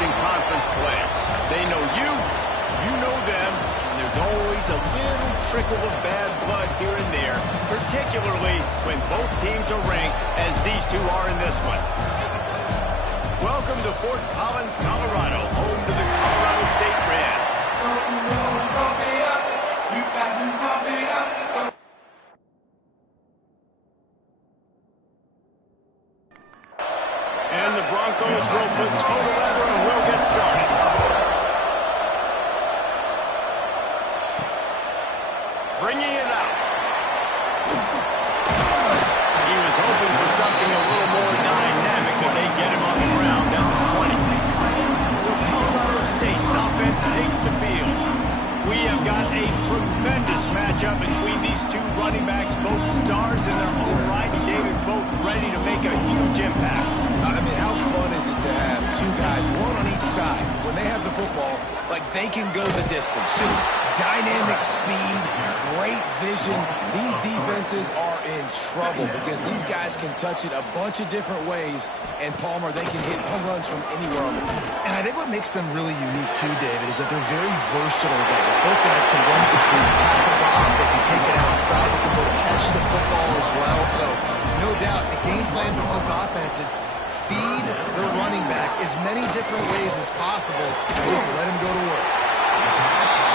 in conference play. They know you know them, and there's always a little trickle of bad blood here and there, particularly when both teams are ranked as these two are in this one. Welcome to Fort Collins, Colorado, home to the Colorado State Rams. And the Broncos will put toe to leather and will get started. Bringing it out. He was hoping for something a little more dynamic, but they get him on the ground at the 20. So Colorado State's offense takes the field. We have got a tremendous matchup between these two running backs, both stars in their own right, and David, both ready to make a huge impact. I mean, how fun is it to have two guys, one on each side, when they have the football, like they can go the distance. Just dynamic speed, great vision. These defenses are in trouble because these guys can touch it a bunch of different ways, and Palmer, they can hit home runs from anywhere on the field. And I think what makes them really unique too, David, is that they're very versatile guys. Both guys can run between the tackle box, they can take it outside, they can go catch the football as well. So, no doubt, the game plan for both offenses, feed the running back as many different ways as possible, and just let him go to work.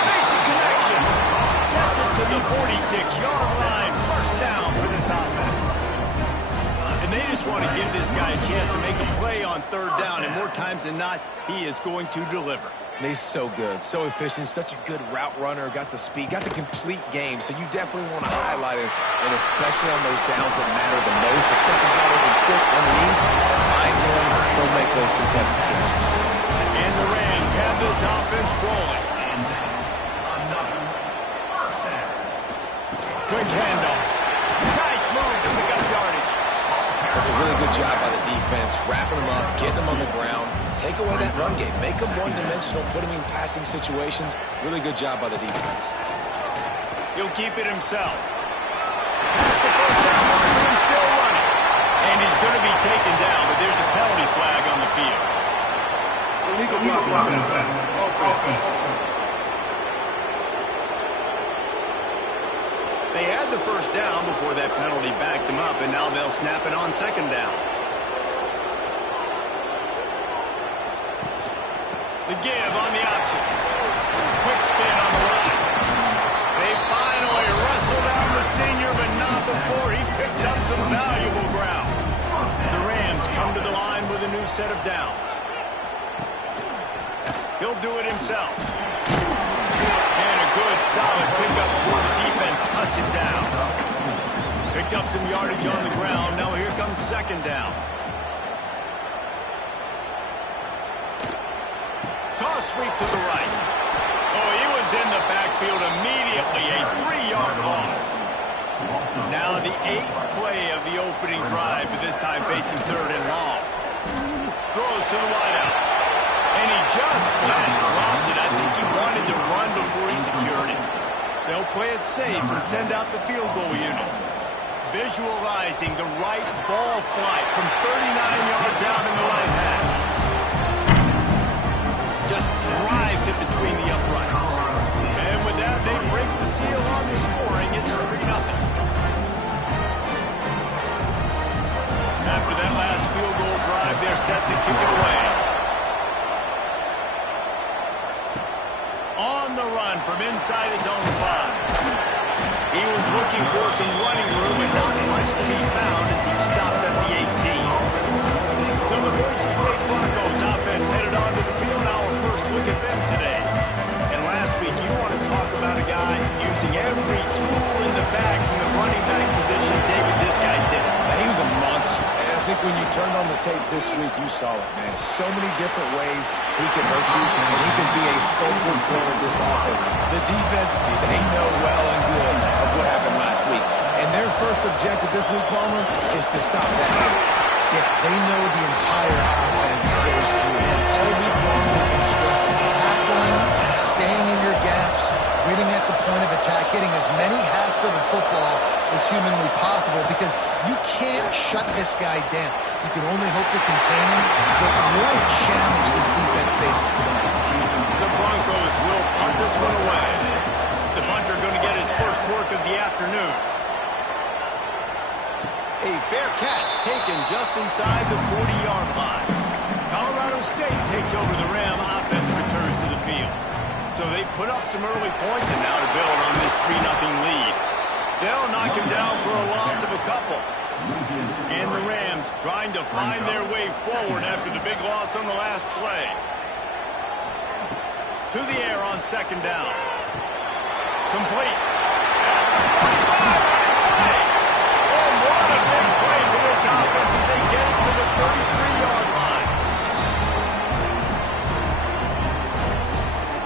Makes a connection. Gets it to the 46-yard line. First down for this offense. And they just want to give this guy a chance to make a play on third down, and more times than not, he is going to deliver. He's so good, so efficient, such a good route runner, got the speed, got the complete game, so you definitely want to highlight him, and especially on those downs that matter the most. If something's not open quick underneath, find him, they'll make those contested catches. And the Rams have this offense rolling. Quick handoff. Nice move to pick up yardage. That's a really good job by the defense, wrapping them up, getting them on the ground, take away that run game, make them one-dimensional, put them in passing situations. Really good job by the defense. He'll keep it himself. That's the first down marker and still running. And he's going to be taken down, but there's a penalty flag on the field. Illegal block. They had the first down before that penalty backed them up, and now they'll snap it on second down. The give on the option. Quick spin on the right. They finally wrestle down the senior, but not before he picks up some valuable ground. The Rams come to the line with a new set of downs. He'll do it himself. And a good, solid pickup before the defense cuts it down. Picked up some yardage on the ground. Now here comes second down. Toss sweep to the right. Oh, he was in the backfield immediately. A 3-yard loss. Now the 8th play of the opening drive, but this time facing third and long. Throws to the wideout. And he just flat dropped it. I think he wanted to run before he secured it. They'll play it safe and send out the field goal unit. Visualizing the right ball flight from 39 yards out in the right hash. Just drives it between the uprights. And with that, they break the seal on the scoring. It's 3-0. After that last field goal drive, they're set to kick it away. On the run from inside his own 5. He was looking for some running room and not much to be found as he stopped at the 18. So the Boise State Broncos offense headed onto the field. Now our first look at them today. And last week, you want to talk about a guy using every tool in the bag from the running back position. David, this guy did it. He was a monster. And I think when you turned on the tape this week, you saw it, man. So many different ways he can hurt you, and he can be a focal point of this offense. The defense, they know well and good of what happened last week. And their first objective this week, Palmer, is to stop that hit. Yeah, they know the entire offense goes through him. All week long, they've been stressing tackling, staying in your gaps, waiting at the point of attack, getting as many hats to the football as humanly possible, because you can't shut this guy down. You can only hope to contain him, but what a challenge this defense taken just inside the 40-yard line. Colorado State takes over the Ram. Offense returns to the field. So they've put up some early points and now to build on this 3-0 lead. They'll knock him down for a loss of a couple. And the Rams trying to find their way forward after the big loss on the last play. To the air on second down. Complete. Oh, what a big play for this offense as they get it to the 33-yard line.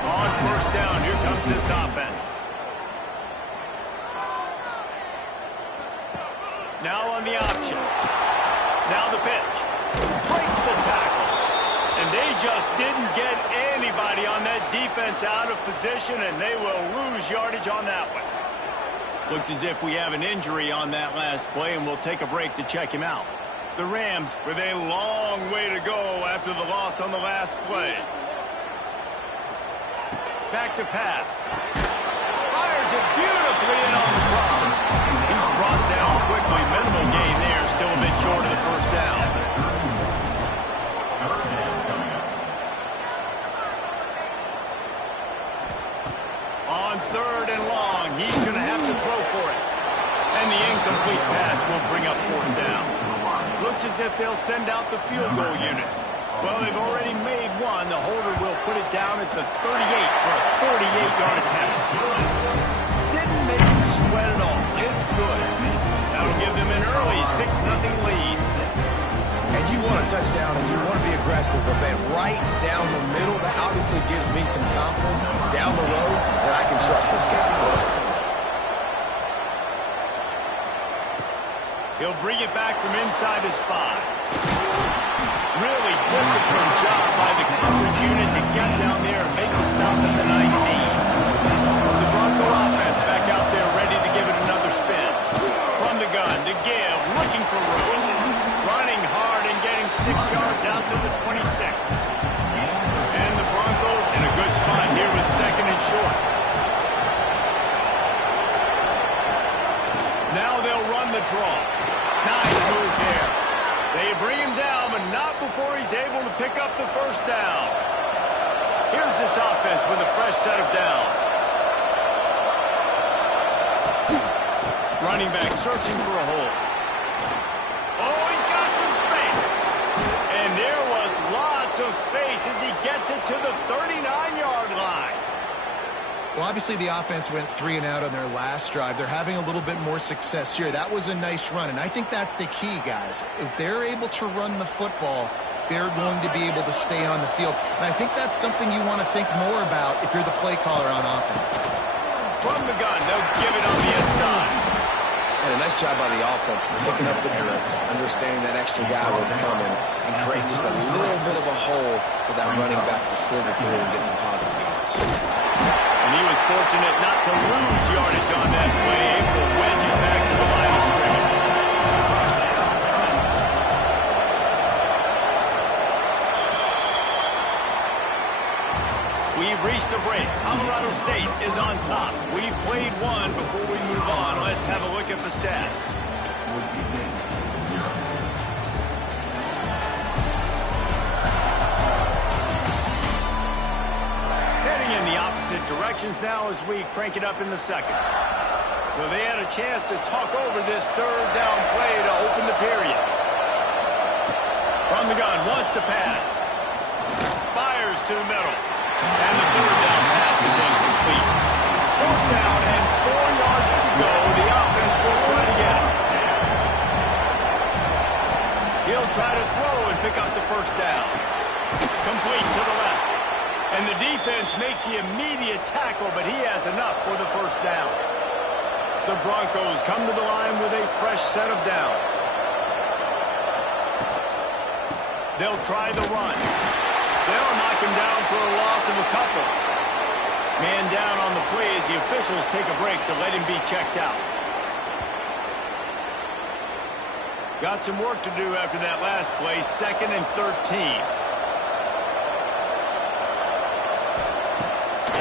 On first down, here comes this offense. Now on the option. Now the pitch. Breaks the tackle. And they just didn't get anybody on that defense out of position, and they will lose yardage on that one. Looks as if we have an injury on that last play, and we'll take a break to check him out. The Rams with a long way to go after the loss on the last play. Back to pass. Fires it beautifully in on the crosser. He's brought down quickly. Minimal gain there. Still a bit short of the first down. On third and long, he's going to have to throw for it. And the incomplete pass will bring up fourth down. Looks as if they'll send out the field goal unit. Well, they've already made one. The holder will put it down at the 38 for a 48-yard attempt. Didn't make him sweat at all. It's good. That'll give them an early 6-0 lead. And you want a touchdown and you want to be aggressive, but man, right down the middle, that obviously gives me some confidence down the road that I can trust this guy. He'll bring it back from inside his 5. Really disciplined job by the coverage unit to get down there and make the stop at the 19. The Bronco offense back out there ready to give it another spin. From the gun to give, looking for room. Running hard and getting 6 yards out to the 26. And the Broncos in a good spot here with second and short. Now they'll run the draw. Nice move here. They bring him down, but not before he's able to pick up the first down. Here's this offense with a fresh set of downs. Running back searching for a hole. Oh, he's got some space. And there was lots of space as he gets it to the 39-yard line. Well, obviously the offense went 3 and out on their last drive. They're having a little bit more success here. That was a nice run, and I think that's the key, guys. If they're able to run the football, they're going to be able to stay on the field. And I think that's something you want to think more about if you're the play caller on offense. From the gun, they'll give it on the inside. And a nice job by the offense picking up the blitz, understanding that extra guy was coming, and creating just a little bit of a hole for that running back to slither through and get some positive yards. And he was fortunate not to lose yardage on that play, able to wedge it back to the line of scrimmage. We've reached a break. Colorado State is on top. We've played one before we move on. Let's have a look at the stats. Heading in the opposite directions now as we crank it up in the second. So they had a chance to talk over this third down play to open the period. From the gun, wants to pass. Fires to the middle. And the third down pass is incomplete. Fourth down and 4 yards to go. The offense will try to get it. He'll try to throw and pick up the first down. Complete to the left. And the defense makes the immediate tackle, but he has enough for the first down. The Broncos come to the line with a fresh set of downs. They'll try the run. They'll knock him down for a loss of a couple. Man down on the play as the officials take a break to let him be checked out. Got some work to do after that last play, 2nd and 13.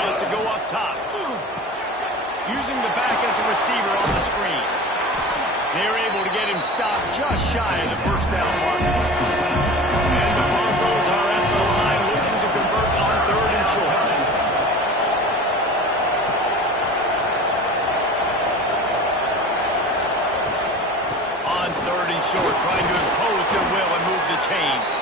Has to go up top. Using the back as a receiver on the screen. They were able to get him stopped just shy of the first down mark. And the Broncos are at the line looking to convert on 3rd and short. On 3rd and short, trying to impose their will and move the chains.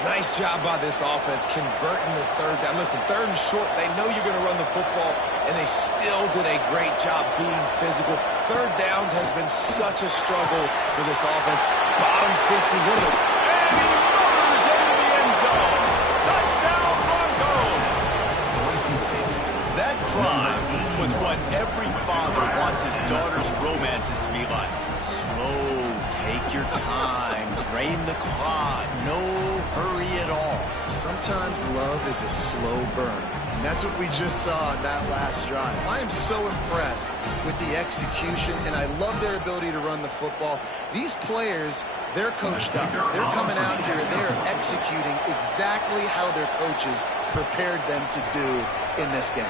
Nice job by this offense converting the 3rd down. Listen, 3rd and short, they know you're going to run the football, and they still did a great job being physical. 3rd downs has been such a struggle for this offense. Bottom 50. And he murders into the end zone. Touchdown, Broncos. That drive was what every father wants his daughter's romances to be like. Slow, take your time, drain the clock, no hurry at all. Sometimes love is a slow burn, and that's what we just saw in that last drive. I am so impressed with the execution, and I love their ability to run the football. These players, they're coached up. They're coming out here, and they're executing exactly how their coaches prepared them to do in this game.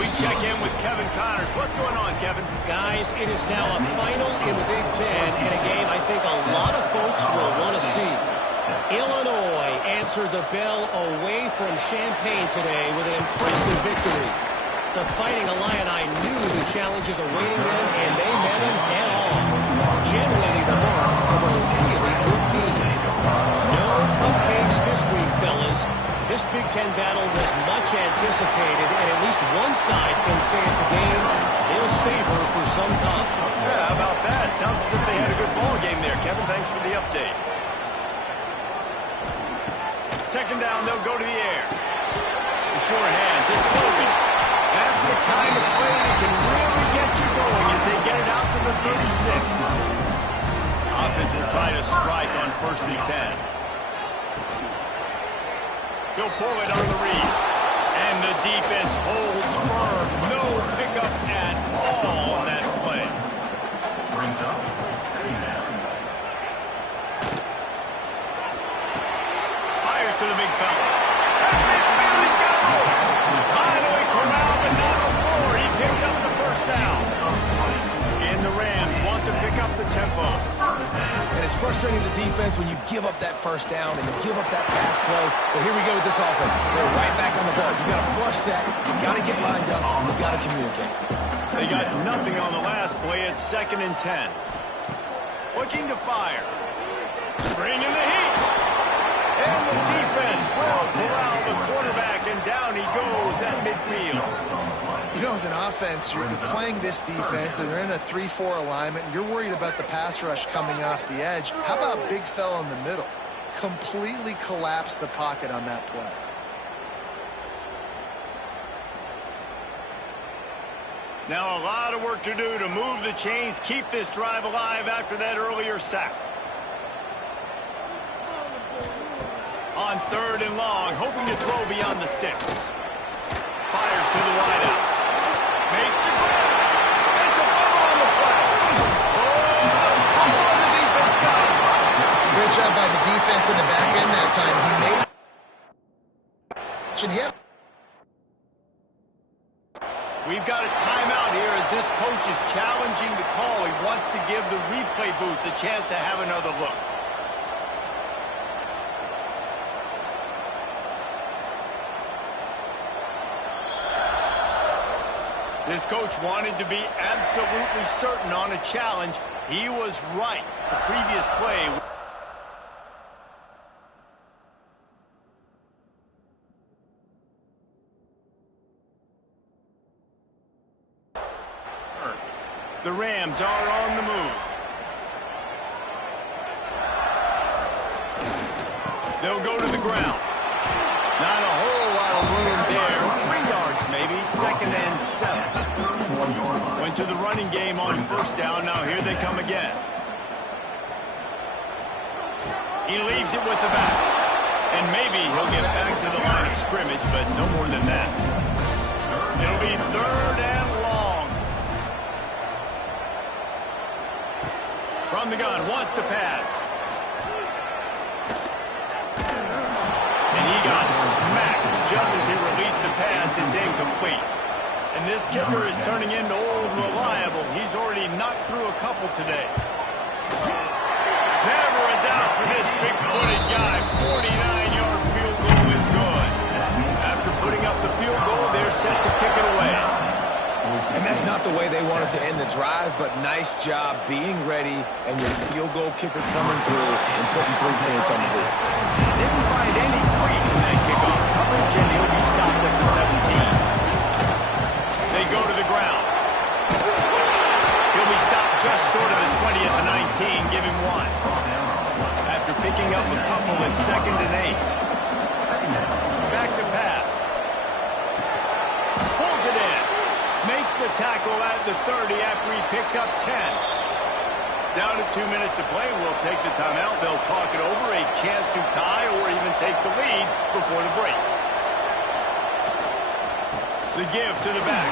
We check in with Kevin Connors. What's going on, Kevin? Guys, it is now a final in the Big Ten, and a game I think a lot of folks will want to see. Illinois answered the bell away from Champaign today with an impressive victory. The Fighting Illini knew the challenges awaiting them, and they met them head-on. Generally the mark of a really good team. No cupcakes this week, fellas. This Big Ten battle was much anticipated, and at least one side can say it's a game they'll savor for some time. Yeah, how about that? Sounds as if they had a good ball game there, Kevin. Thanks for the update. 2nd down, they'll go to the air. The short hands, it's Logan. That's the kind of play that can really get you going as they get it out to the 36. Offense will try to strike on 1st and 10. He'll pull it on the read. And the defense holds firm. No pickup at all on that play. Fires to the big fella. He's got it. Finally corralled, but not before. He picks up the 1st down. And the Rams want to pick up the tempo. And it's frustrating as a defense when you give up that 1st down and you give up that pass play. But here we go with this offense. They're right back on the ball. You got to flush that. You got to get lined up. And you got to communicate. They got nothing on the last play. It's 2nd and 10. Looking to fire. Bringing the heat. And the defense will corral the quarterback, and down he goes at midfield. You know, as an offense, you're playing this defense, and they're in a 3-4 alignment, and you're worried about the pass rush coming off the edge. How about big fella in the middle? Completely collapsed the pocket on that play. Now a lot of work to do to move the chains, keep this drive alive after that earlier sack. On 3rd and long, hoping to throw beyond the sticks. Fires to the wideout. Makes the grab. It's a fumble on the play. Oh, the fumble on the defense got it. Good job by the defense in the back end that time. He made him. We've got a timeout here as this coach is challenging the call. He wants to give the replay booth the chance to have another look. This coach wanted to be absolutely certain on a challenge. He was right. The previous play. The Rams are on the move. They'll go to the ground. Not a whole lot of room there. 3 yards maybe. 2nd and 7. Went to the running game on 1st down. Now here they come again. He leaves it with the back. And maybe he'll get back to the line of scrimmage, but no more than that. It'll be 3rd and long. From the gun, wants to pass. And he got smacked just as he released the pass. It's incomplete. And this kicker is turning into old reliable. He's already knocked through a couple today. Never a doubt for this big-footed guy. 49-yard field goal is good. After putting up the field goal, they're set to kick it away. And that's not the way they wanted to end the drive, but nice job being ready and your field goal kicker coming through and putting 3 points on the board. Didn't find any crease in that kickoff coverage, and he'll be stopped at the 17. They go to the ground. He'll be stopped just short of the 20 at the 19, give him 1. After picking up a couple at 2nd and 8. Back to pass. Pulls it in. Makes the tackle at the 30 after he picked up 10. Down to 2 minutes to play. We'll take the timeout. They'll talk it over. A chance to tie or even take the lead before the break. The give to the back.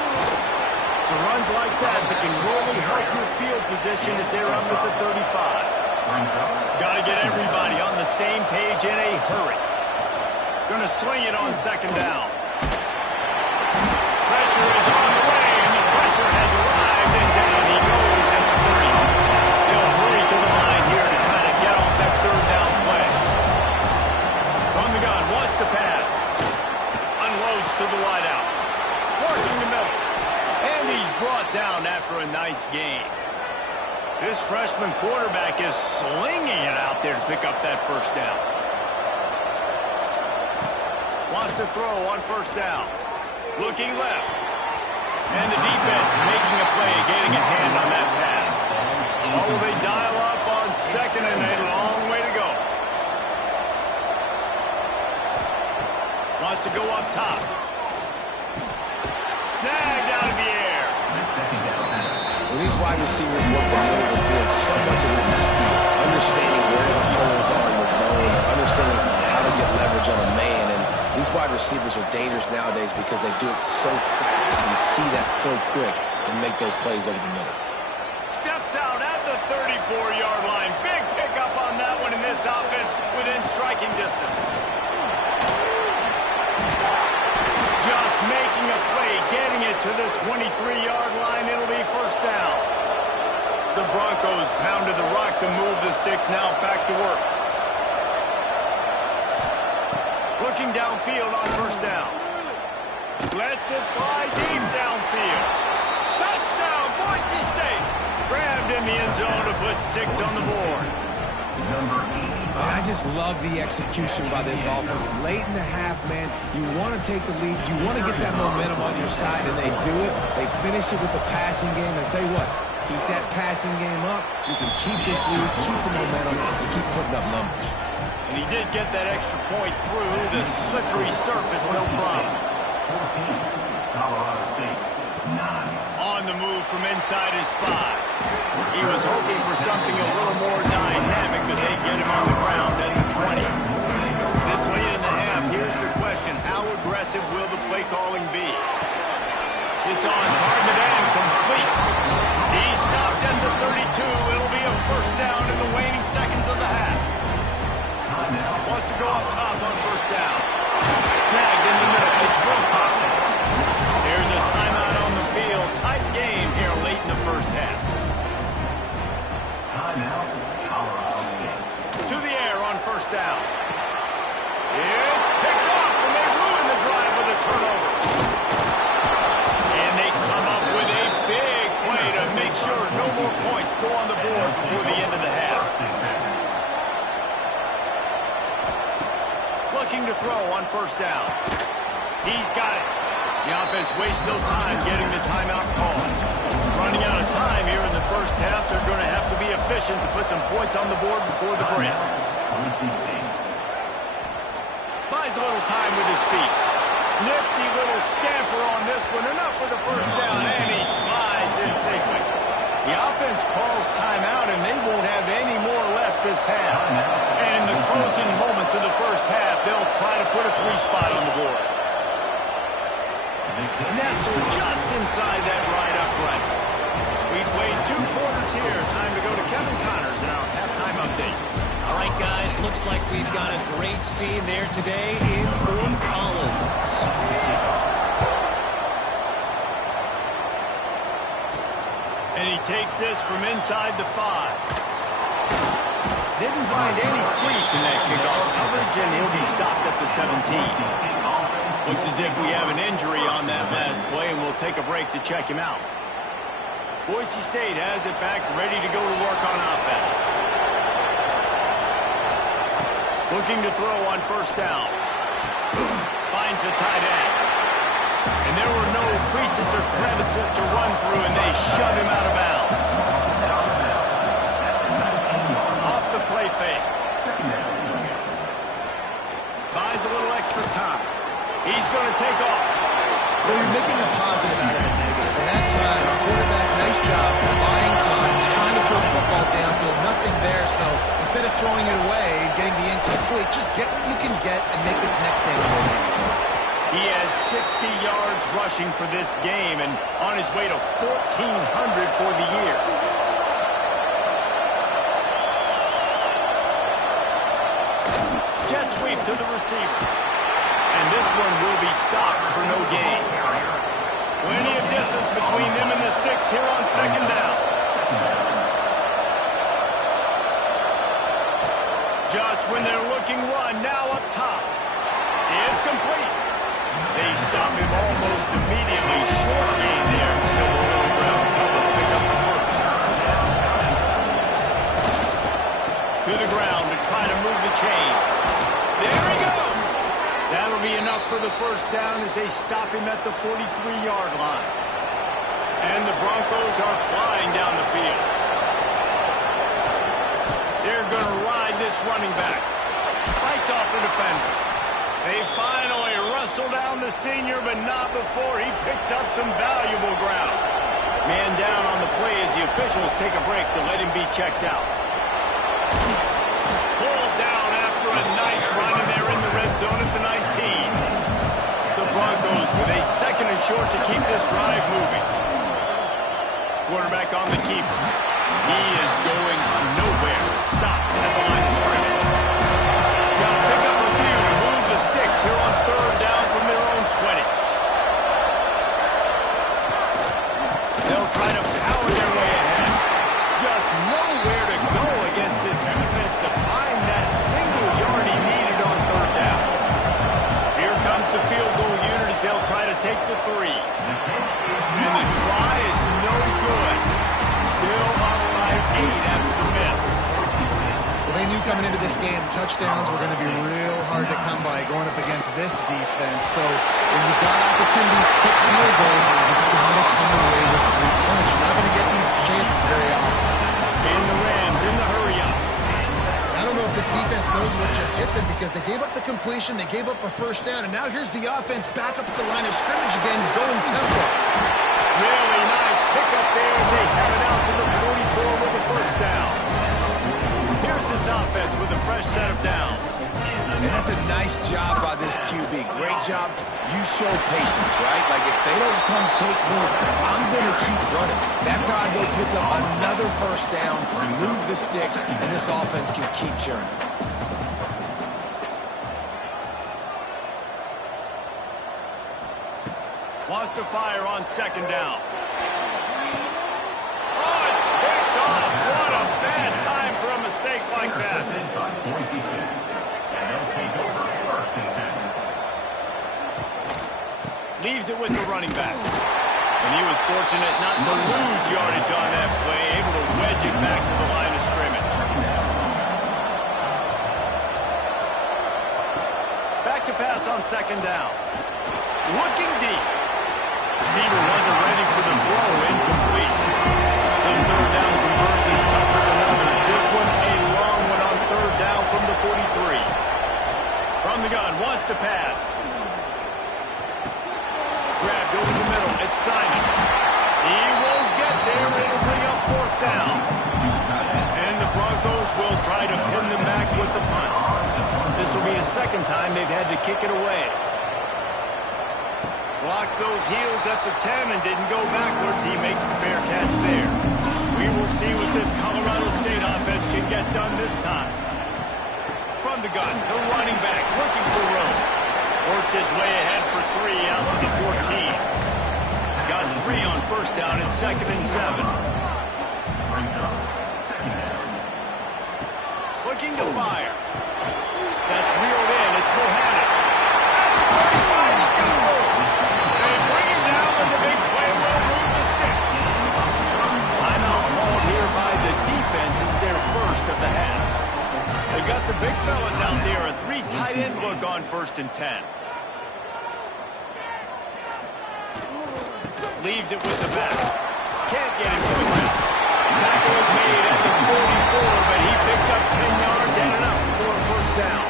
So runs like that can really help your field position as they're up at the 35. Got to get everybody on the same page in a hurry. Going to swing it on 2nd down. Pressure is on the way, and the pressure has arrived, and down he goes at the 30. They'll hurry to the line here to try to get off that 3rd down play. From the gun, wants to pass. Unloads to the wideout. Working the middle. And he's brought down after a nice gain. This freshman quarterback is slinging it out there to pick up that 1st down. Wants to throw on 1st down. Looking left. And the defense making a play, getting a hand on that pass. Oh, will they dial up on 2nd and a long way to go. Wants to go up top. Snagged out of the air. When these wide receivers work the middle of the field, so much of this is feel. Understanding where the holes are in the zone, understanding how to get leverage on a man. And these wide receivers are dangerous nowadays because they do it so fast and see that so quick and make those plays over the middle. Steps out at the 34-yard line. Big pickup on that one in this offense within striking distance. Just making a play, getting it to the 23-yard line. It'll be 1st down. The Broncos pounded the rock to move the sticks. Now back to work. Looking downfield on 1st down. Lets it fly deep downfield. Touchdown, Boise State. Grabbed in the end zone to put 6 on the board. Man, I just love the execution by this offense. Late in the half, man, you want to take the lead. You want to get that momentum on your side, and they do it. They finish it with the passing game. And I'll tell you what, keep that passing game up. You can keep this lead, keep the momentum, and keep putting up numbers. And he did get that extra point through the slippery surface, no problem. 14, Colorado State, 9. On the move from inside his 5. He was hoping for something a little more dynamic, but they get him on the ground at the 20. This late in the half, here's the question. How aggressive will the play calling be? It's on target and complete. He stopped at the 32. It'll be a 1st down in the waning seconds of the half. Wants to go up top on 1st down. Snagged in the middle. It's Wilcox. There's a timeout on the field. Tight game here late in the 1st half. Timeout, Colorado State. To the air on 1st down. It's picked off, and they ruin the drive with a turnover. And they come up with a big play to make sure no more points go on the board before the end of the half. Looking to throw on 1st down. He's got it. The offense wastes no time getting the timeout called. Running out of time here in the 1st half. They're going to have to be efficient to put some points on the board before the break. Buys a little time with his feet. Nifty little scamper on this one. Enough for the 1st down, and he slides in safely. The offense calls timeout, and they won't have any more left this half. And in the closing moments of the 1st half, they'll try to put a 3 spot on the board. Nestled just inside that right upright. We've played 2 quarters here. Time to go to Kevin Connors in our halftime update. All right, guys, looks like we've got a great scene there today in Fort Collins. this from inside the 5. Didn't find any crease in that kickoff coverage, and he'll be stopped at the 17. Looks as if we have an injury on that last play, and we'll take a break to check him out. Boise State has it back, ready to go to work on offense. Looking to throw on first down. Finds a tight end. And there were no creases or crevices to run through, and they shove him out of bounds. Off the play fake. Buys a little extra time. He's going to take off. Well, you're making a positive out of a negative. And that time, our quarterback, nice job buying time. He's trying to throw the football downfield, nothing there. So instead of throwing it away and getting the incomplete, just get what you can get and make this next down more manageable. He has 60 yards rushing for this game and on his way to 1,400 for the year. Jet sweep to the receiver. And this one will be stopped for no gain. Plenty of distance between them and the sticks here on second down. Just when they're looking run, now up top. It's complete. They stop him almost immediately. Short gain there and still a little ground cover. Pick up the first. To the ground to try to move the chains. There he goes. That'll be enough for the first down as they stop him at the 43-yard line. And the Broncos are flying down the field. They're going to ride this running back. Fights off the defender. They finally wrestle down the senior, but not before he picks up some valuable ground. Man down on the play as the officials take a break to let him be checked out. Pulled down after a nice run, and they're in the red zone at the 19. The Broncos with a second and short to keep this drive moving. Quarterback on the keeper. He is going nowhere. Stop at the line of scrimmage. Got to pick up a few to move the sticks here on third down from their own 20. They'll try to power their way ahead. Just nowhere to go against this defense to find that single yard he needed on third down. Here comes the field goal unit as they'll try to take the 3. And the try is no good. Still up by 8 after the miss. Well, they knew coming into this game, touchdowns were going to be real hard to come by going up against this defense. So when you've got opportunities to kick field goals, you've got to come away with 3 points. You're not going to get these chances very often. In the Rams, in the hurry-up. I don't know if this defense knows what just hit them because they gave up the completion, they gave up a first down, and now here's the offense back up at the line of scrimmage again, going tempo. Really nice pickup there as they have it out to the 44 with the first down. Here's this offense with a fresh set of downs. And that's a nice job by this QB. Great job. You show patience, right? Like, if they don't come take me, I'm going to keep running. That's how I go pick up another first down, move the sticks, and this offense can keep churning. Wants to fire on second down. Oh, it's picked off. What a bad time for a mistake like that. Leaves it with the running back. And he was fortunate not to lose yardage on that play, able to wedge it back to the line of scrimmage. Back to pass on second down. Looking deep. Receiver wasn't ready for the throw, incomplete. Some third down conversions tougher than others. This one a long one on third down from the 43. From the gun, wants to pass. Grabbed over the middle, it's Simon. He won't get there, it'll bring up fourth down. And the Broncos will try to pin them back with the punt. This will be the second time they've had to kick it away. Blocked those heels at the 10 and didn't go backwards. He makes the fair catch there. We will see what this Colorado State offense can get done this time. From the gun, the running back looking for room. Works his way ahead for 3 out to the 14. Got 3 on first down and second and 7. looking to fire. That's reeled in. It's Bohannon. At the 35, he's going to move. They bring him down with the big play. Will move the sticks. Timeout called here by the defense. It's their first of the half. They got the big fellas out there. A 3 tight end look on 1st and 10. Leaves it with the back. Can't get him to the ground. Tackle was made at the 44, but he picked up 10 yards and enough for a first down.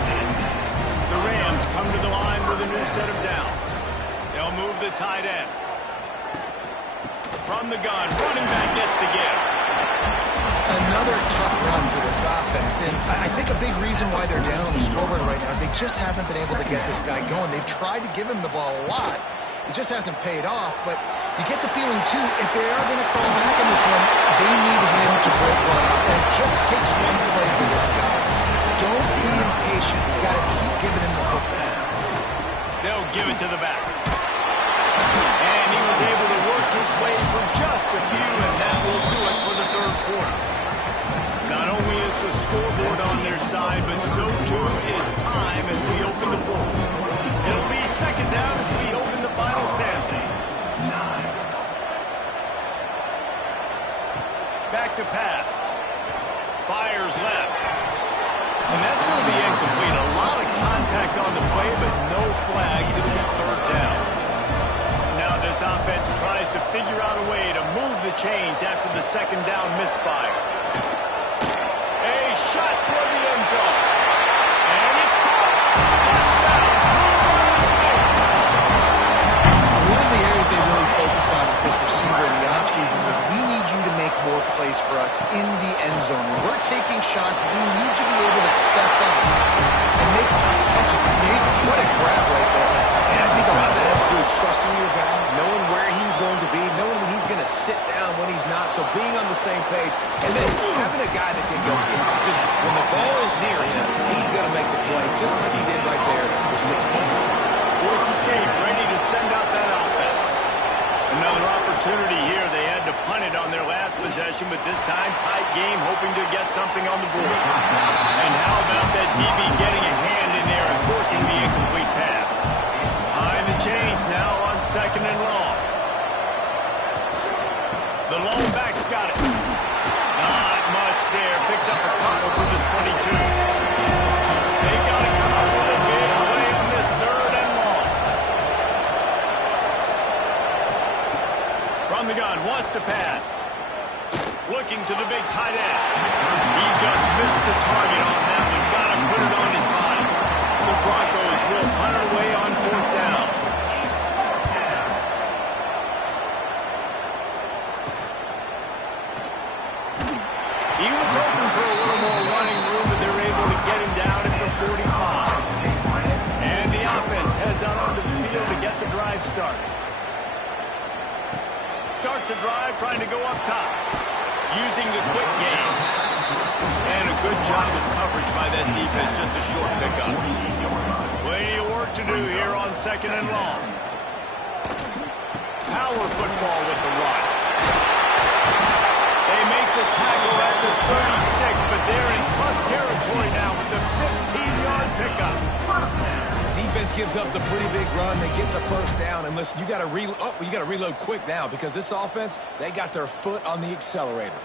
The Rams come to the line with a new set of downs. They'll move the tight end. From the gun, running back gets to give. Another tough run for this offense, and I think a big reason why they're down on the scoreboard right now is they just haven't been able to get this guy going. They've tried to give him the ball a lot. It just hasn't paid off, but you get the feeling, too, if they are going to fall back in this one, they need him to break one up, and it just takes one play for this guy. Don't be impatient. You got to keep giving him the football. They'll give it to the back. And he was able to work his way from just a few, and that will do it for the third quarter. Not only is the scoreboard on their side, but so too is time as we open the fourth. It'll be second down as we open the final stanza. Back to pass. Fires left. And that's going to be incomplete. A lot of contact on the play, but no flags. It'll be third down. Now this offense tries to figure out a way to move the chains after the second down misfire. A shot toward the end zone. And it's caught. Touchdown. One of the areas they really focused on with this receiver in the offseason was we need you to make more plays for us in the end zone. When we're taking shots, we need you to be able to step up and make tough catches. Dave, what a grab right there. And I think a lot of that has to do with trusting your guy, knowing where he's going to be, knowing when he's going to sit down, when he's not. So being on the same page, and then having a guy that can go get it. Just when the ball is near him, he's going to make the play, just like he did right there for 6 points. Boise State ready to send out that offense. Another opportunity here. They had to punt it on their last possession, but this time tight game, hoping to get something on the board. And how about that DB getting a hand in there and forcing the incomplete pass? Behind the chains now on 2nd and long. The lone back's got it. Not much there. Picks up a couple to the 22. They got to come up with a big play on this 3rd and long. From the gun, wants to pass. Looking to the big tight end. He just missed the target on that one. Got to put it on his body. The Broncos will punt it away on 4th down. He was hoping for a little more running room, but they're able to get him down at the 45. And the offense heads out onto the field to get the drive started. Starts a drive trying to go up top. Using the quick game. And a good job of coverage by that defense. Just a short pickup. Plenty of work to do here on 2nd and long. Power football with the run. They make the tackle at the 36, but they're in plus territory now with the 15-yard pickup. Defense gives up the pretty big run. They get the first down. And listen, you got to reload quick now because this offense, they got their foot on the accelerator.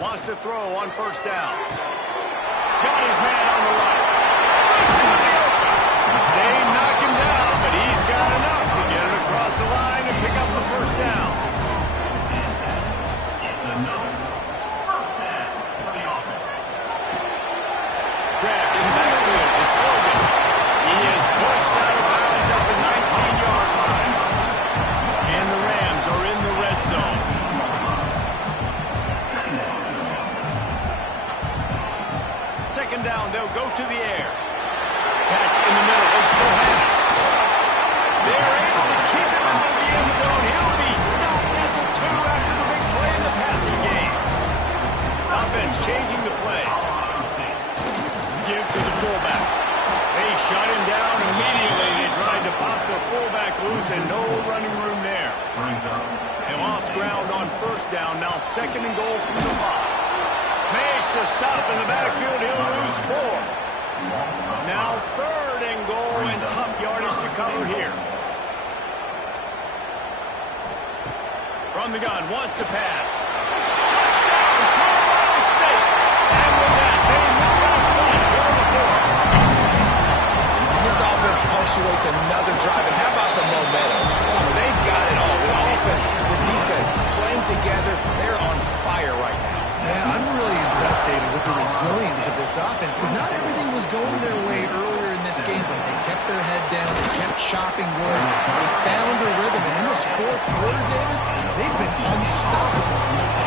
Wants to throw on 1st down. Got his man on the right. Breaks into the open. They knock him down, but he's got enough to get it across the line and pick up the 1st down. It's another first down for the offense. Grabbed in the backfield. It's Logan. He is pushed out of bounds at the 19-yard line. And the Rams are in the red zone. Second down, they'll go to the air. Catch in the middle. It's Bohannon. They're able to keep him out of the end zone. He'll be stopped at the 2 after the big play in the passing game. Offense changing the play. Give to the fullback. They shut him down immediately. They tried to pop the fullback loose and no running room there. They lost ground on 1st down. Now 2nd and goal from the 5. Makes a stop in the backfield. He'll lose 4. Now 3rd and goal, and tough yardage to cover here. From the gun, wants to pass. Touchdown, Colorado State. And with that, they move out front for the 4th. And this offense punctuates another drive. And how about the momentum? They've got it all. The offense, the defense, playing together. They're on fire right now. Yeah, I'm really impressed, David, with the resilience of this offense, because not everything was going their way earlier in this game, but they kept their head down, they kept chopping wood, they found a rhythm, and in this 4th quarter, David, they've been unstoppable.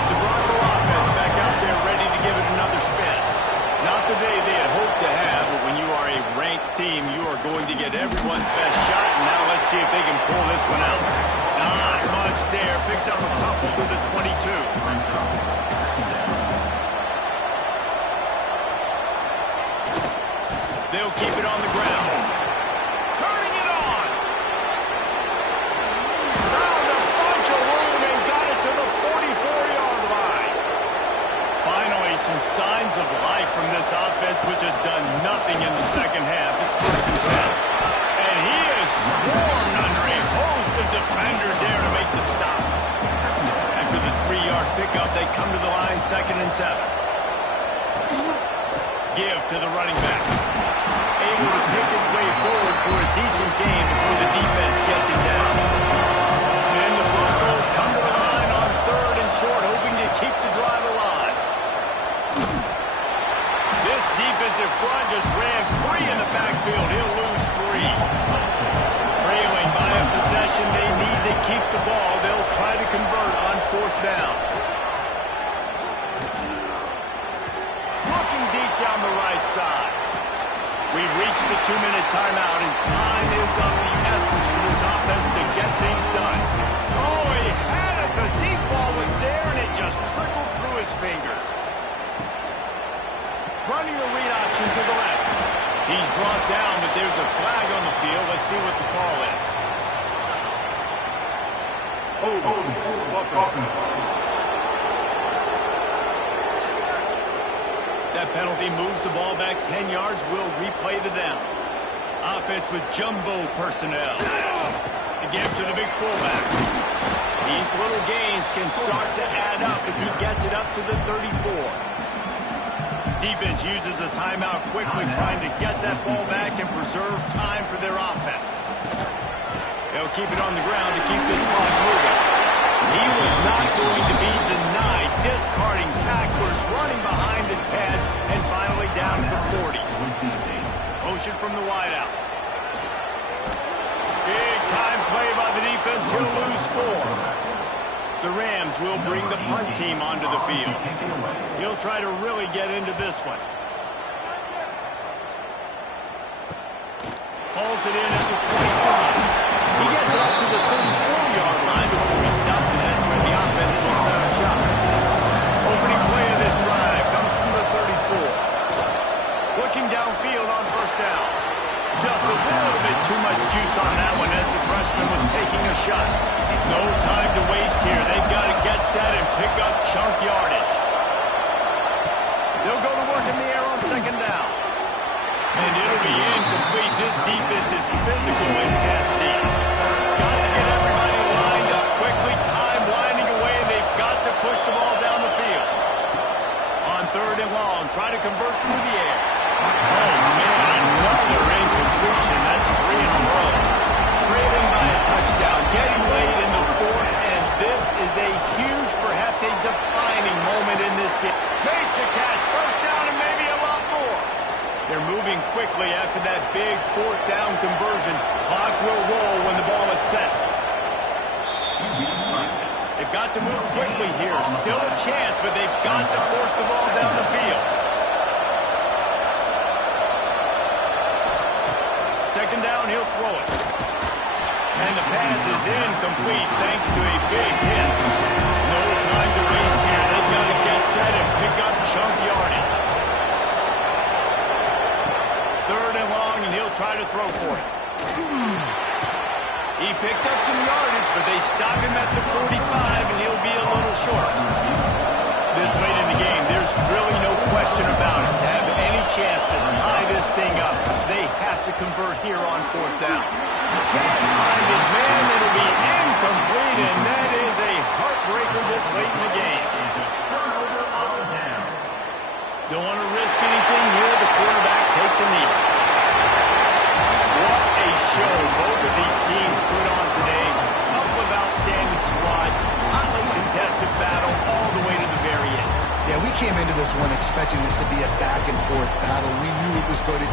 The Bronco offense back out there ready to give it another spin. Not the day they had hoped to have, but when you are a ranked team, you are going to get everyone's best shot, and now let's see if they can pull this one out. Not much there. Picks up a couple to the 22. They'll keep it on the ground. Turning it on. Found a bunch of room and got it to the 44-yard line. Finally, some signs of life from this offense, which has done nothing in the second half. It's 1st and 10. And he is swarmed under a host of defenders there to make the stop. After the 3-yard pickup, they come to the line, 2nd and 7. Give to the running back. Able to pick his way forward for a decent game before the defense gets him down. And the Broncos come to the line on 3rd and short, hoping to keep the drive alive. This defensive front just ran free in the backfield. He'll lose 3. Trailing by a possession, they need to keep the ball. They'll try to convert on 4th down. Looking deep down the right side. We've reached the 2-minute timeout, and time is of the essence for this offense to get things done. Oh, he had it. The deep ball was there, and it just trickled through his fingers. Running the read option to the left. He's brought down, but there's a flag on the field. Let's see what the call is. That penalty moves the ball back 10 yards. We'll replay the down. Offense with jumbo personnel. Again to the big fullback. These little gains can start to add up as he gets it up to the 34. Defense uses a timeout quickly, trying to get that ball back and preserve time for their offense. They'll keep it on the ground to keep this clock moving. He was not going to be denied, discarding tacklers, running behind his pads, and finally down to the 40. Motion from the wideout. Big time play by the defense. He'll lose 4. The Rams will bring the punt team onto the field. He'll try to really get into this one. Pulls it in at the 25. He gets up to the 34-yard line before he stopped, and that's where the offense will set up shop. Opening play of this drive comes from the 34. Looking downfield on 1st down. Just a little bit too much juice on that one as the freshman was taking a shot. No time to waste here. They've got to get set and pick up chunk yardage. They'll go to work in the air on 2nd down. And it'll be incomplete. This defense is physical and pass deep. Got to get everybody lined up quickly. Time winding away. They've got to push the ball down the field. On 3rd and long, try to convert through the air. Oh, man, another incompletion. That's 3 in a row. Trailing by a touchdown. Getting late in the 4th, and this is a huge, perhaps a defining moment in this game. Makes a catch. 1st down and maybe a lot more. They're moving quickly after that big 4th down conversion. Clock will roll when the ball is set. They've got to move quickly here. Still a chance, but they've got to force the ball down the field. 2nd down, he'll throw it. And the pass is incomplete thanks to a big hit. No time to waste here. They've got to get set and pick up chunk yardage. 3rd and long, and he'll try to throw for it. He picked up some yardage, but they stop him at the 45, and he'll be a little short. This late in the game, there's really no question about it. To have any chance to tie this thing up, they have to convert here on 4th down. Can't find his man. It'll be incomplete, and that is a heartbreaker this late in the game. Don't want to risk anything here. The quarterback takes a knee. What a show both of these teams put on today. Couple of outstanding squads. Hotly contested battle all the way to the very end. Yeah, we came into this one expecting this to be a back-and-forth battle. We knew it was going to go